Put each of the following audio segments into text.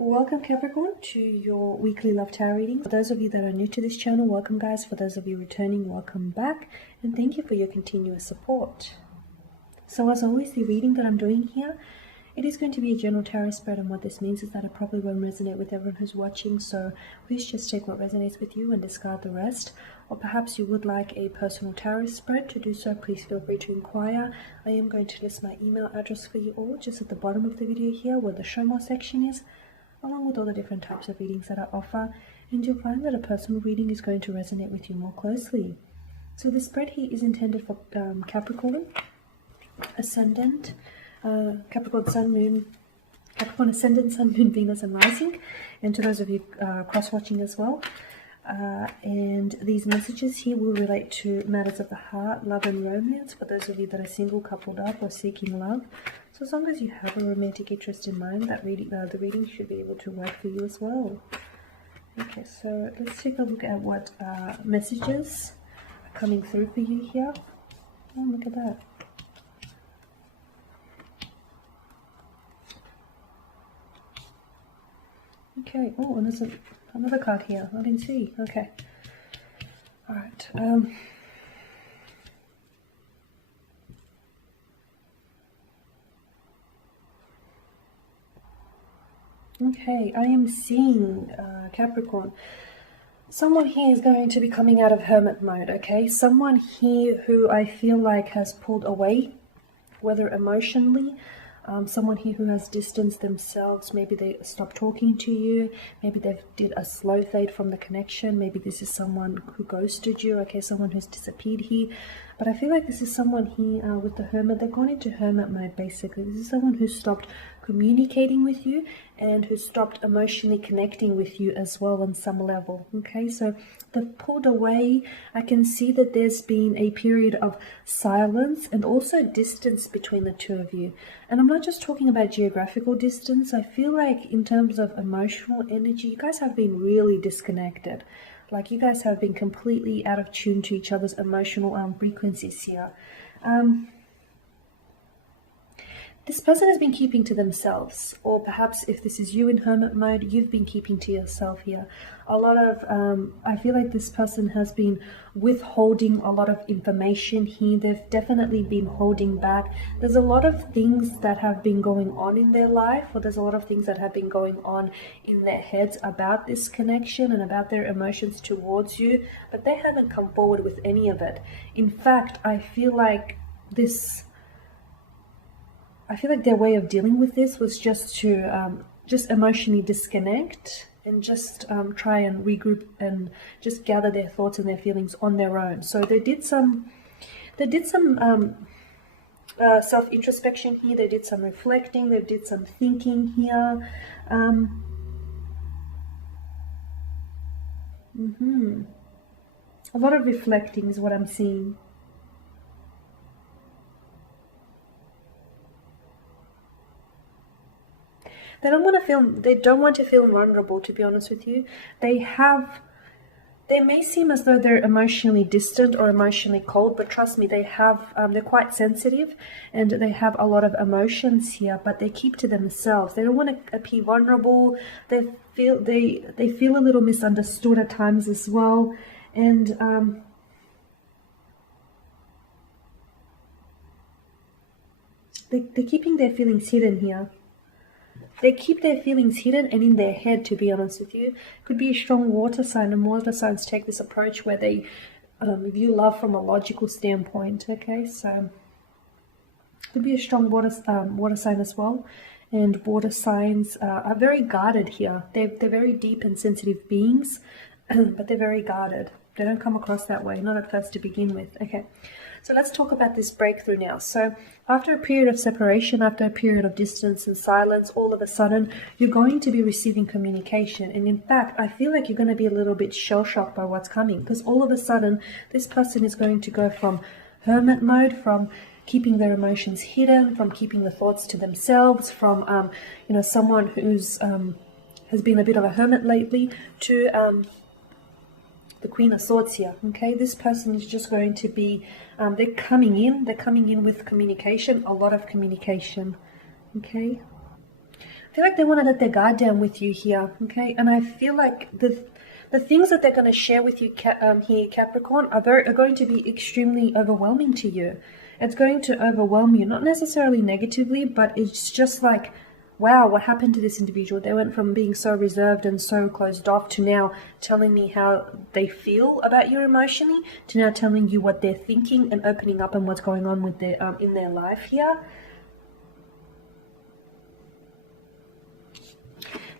Welcome Capricorn to your weekly love tarot reading. For those of you that are new to this channel, welcome guys. For those of you returning, welcome back. And thank you for your continuous support. So as always, the reading that I'm doing here, it is going to be a general tarot spread, and what this means is that it probably won't resonate with everyone who's watching. So please just take what resonates with you and discard the rest. Or perhaps you would like a personal tarot spread. To do so, please feel free to inquire. I am going to list my email address for you all just at the bottom of the video here where the show more section is, along with all the different types of readings that I offer, and you'll find that a personal reading is going to resonate with you more closely. So the spread here is intended for Capricorn, Ascendant, Capricorn Sun, Moon, Capricorn Ascendant, Sun, Moon, Venus, and Rising, and to those of you cross-watching as well. And these messages here will relate to matters of the heart, love and romance, for those of you that are single, coupled up, or seeking love. So as long as you have a romantic interest in mind, that the reading should be able to work for you as well. Okay, so let's take a look at what messages are coming through for you here. Oh, look at that. Okay, oh, and there's another card here. I didn't see. Okay. Alright. Okay, I am seeing Capricorn. Someone here is going to be coming out of hermit mode, okay? Someone here who I feel like has pulled away, whether emotionally, someone here who has distanced themselves. Maybe they stopped talking to you, maybe they did a slow fade from the connection, maybe this is someone who ghosted you, okay, someone who's disappeared here. But I feel like this is someone here with the hermit. They've gone into hermit mode basically. This is someone who stopped communicating with you and who stopped emotionally connecting with you as well on some level. Okay, so they've pulled away. I can see that there's been a period of silence and also distance between the two of you. And I'm not just talking about geographical distance. I feel like in terms of emotional energy, you guys have been really disconnected. Like you guys have been completely out of tune to each other's emotional frequencies here. This person has been keeping to themselves, or perhaps if this is you in hermit mode, you've been keeping to yourself here. A lot of, I feel like this person has been withholding a lot of information here. They've definitely been holding back. There's a lot of things that have been going on in their life, or there's a lot of things that have been going on in their heads about this connection and about their emotions towards you, but they haven't come forward with any of it. In fact, I feel like their way of dealing with this was just to just emotionally disconnect and just try and regroup and just gather their thoughts and their feelings on their own. So they did some self-introspection here. They did some reflecting. They did some thinking here. A lot of reflecting is what I'm seeing. They don't want to feel vulnerable, to be honest with you. They may seem as though they're emotionally distant or emotionally cold, but trust me, they're quite sensitive and they have a lot of emotions here, but they keep to themselves. They don't want to appear vulnerable. They feel a little misunderstood at times as well. And they're keeping their feelings hidden here. They keep their feelings hidden and in their head, to be honest with you. Could be a strong water sign, and water signs take this approach where they view love from a logical standpoint, okay? So, could be a strong water sign as well. And water signs are very guarded here. They're very deep and sensitive beings, but they're very guarded. They don't come across that way, not at first to begin with, okay? So let's talk about this breakthrough now. So after a period of separation, after a period of distance and silence, all of a sudden, you're going to be receiving communication. And in fact, I feel like you're going to be a little bit shell-shocked by what's coming, because all of a sudden, this person is going to go from hermit mode, from keeping their emotions hidden, from keeping the thoughts to themselves, from, someone who's has been a bit of a hermit lately, to the Queen of Swords here, okay? This person is just going to be, they're coming in with communication, a lot of communication, okay? I feel like they want to let their guard down with you here, okay? And I feel like the things that they're going to share with you here, Capricorn, are going to be extremely overwhelming to you. It's going to overwhelm you, not necessarily negatively, but it's just like, wow, what happened to this individual? They went from being so reserved and so closed off to now telling me how they feel about you emotionally, to now telling you what they're thinking and opening up and what's going on with their in their life here.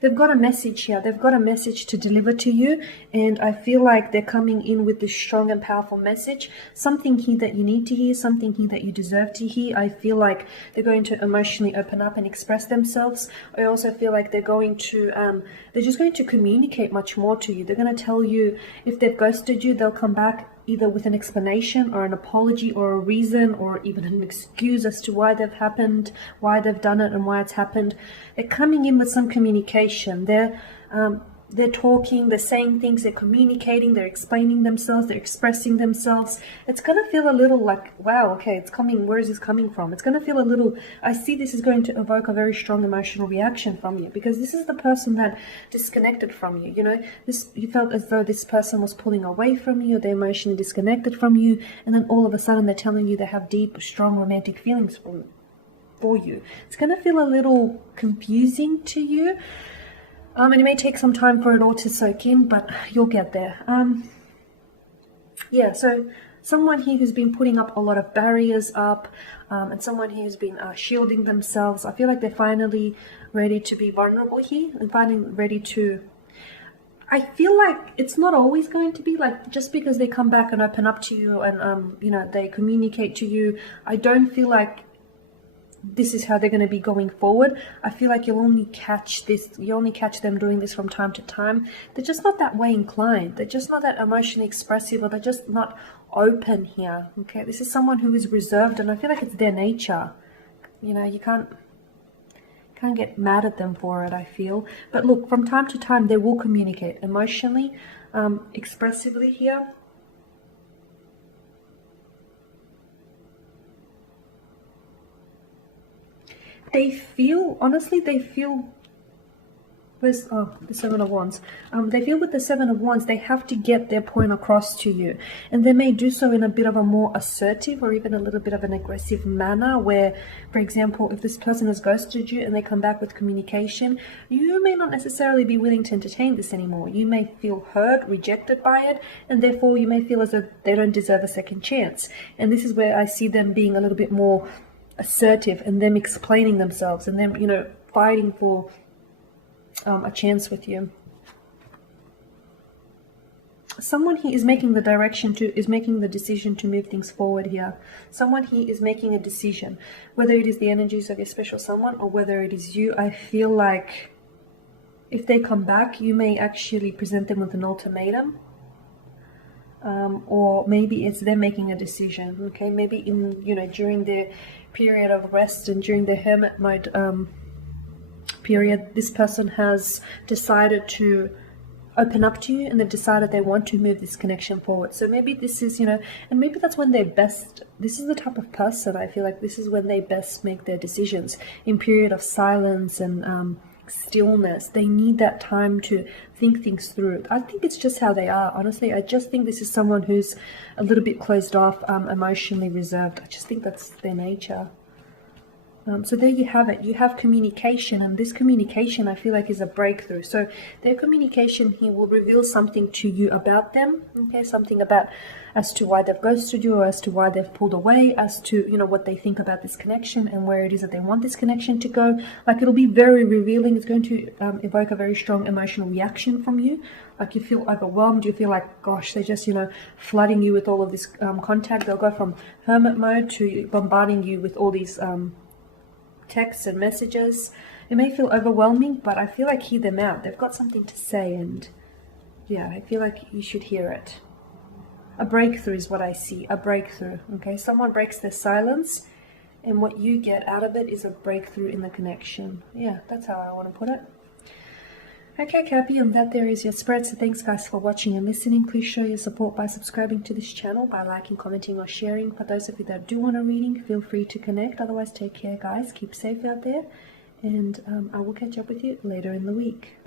They've got a message here. They've got a message to deliver to you. And I feel like they're coming in with this strong and powerful message. Something here that you need to hear. Something here that you deserve to hear. I feel like they're going to emotionally open up and express themselves. I also feel like they're going to, they're just going to communicate much more to you. They're going to tell you if they've ghosted you, they'll come back either with an explanation or an apology or a reason or even an excuse as to why they've happened, why they've done it and why it's happened. They're coming in with some communication. They're talking, they're saying things, they're communicating, they're explaining themselves, they're expressing themselves. It's going to feel a little like, wow, okay, it's coming, where is this coming from? It's going to feel a little, I see this is going to evoke a very strong emotional reaction from you, because this is the person that disconnected from you, you know, you felt as though this person was pulling away from you, or they're emotionally disconnected from you, and then all of a sudden they're telling you they have deep, strong romantic feelings for you. It's going to feel a little confusing to you. And it may take some time for it all to soak in, but you'll get there. Yeah, so someone here who's been putting up a lot of barriers up, and someone here who's been shielding themselves. I feel like they're finally ready to be vulnerable here and finally ready to... I feel like it's not always going to be like, just because they come back and open up to you and, you know, they communicate to you, I don't feel like this is how they're going to be going forward. I feel like you only catch them doing this from time to time. They're just not that way inclined. They're just not that emotionally expressive, or they're just not open here. Okay, this is someone who is reserved, and I feel like it's their nature. You know, you can't get mad at them for it, I feel. But look, from time to time, they will communicate emotionally, expressively here. They feel, honestly, where's, the Seven of Wands. They feel with the Seven of Wands, they have to get their point across to you. And they may do so in a bit of a more assertive or even a little bit of an aggressive manner where, for example, if this person has ghosted you and they come back with communication, you may not necessarily be willing to entertain this anymore. You may feel hurt, rejected by it, and therefore you may feel as though they don't deserve a second chance. And this is where I see them being a little bit more assertive and them explaining themselves and them, you know, fighting for a chance with you. Someone here is making the decision to move things forward here. Someone here is making a decision, whether it is the energies of your special someone or whether it is you. I feel like if they come back, you may actually present them with an ultimatum. Or maybe it's them making a decision, okay? Maybe in, you know, during their period of rest and during their hermit mode period, this person has decided to open up to you and they've decided they want to move this connection forward. So maybe this is, you know, and maybe that's when they're best, this is the type of person, I feel like this is when they best make their decisions, in period of silence and stillness. They need that time to think things through. I think it's just how they are, honestly. I just think this is someone who's a little bit closed off, emotionally reserved. I just think that's their nature. So there you have it. You have communication, and this communication I feel like is a breakthrough. So their communication here will reveal something to you about them, okay? Something about as to why they've ghosted you, or as to why they've pulled away, as to, you know, what they think about this connection and where it is that they want this connection to go. Like, it'll be very revealing. It's going to evoke a very strong emotional reaction from you. Like, you feel overwhelmed. You feel like, gosh, they're just, you know, flooding you with all of this contact. They'll go from hermit mode to bombarding you with all these texts and messages. It may feel overwhelming, but I feel like hear them out. They've got something to say, and yeah, I feel like you should hear it. A breakthrough is what I see. A breakthrough. Okay, someone breaks their silence, and what you get out of it is a breakthrough in the connection. Yeah, that's how I want to put it. Okay, Cappy, and that there is your spread. So thanks, guys, for watching and listening. Please show your support by subscribing to this channel, by liking, commenting, or sharing. For those of you that do want a reading, feel free to connect. Otherwise, take care, guys. Keep safe out there, and I will catch up with you later in the week.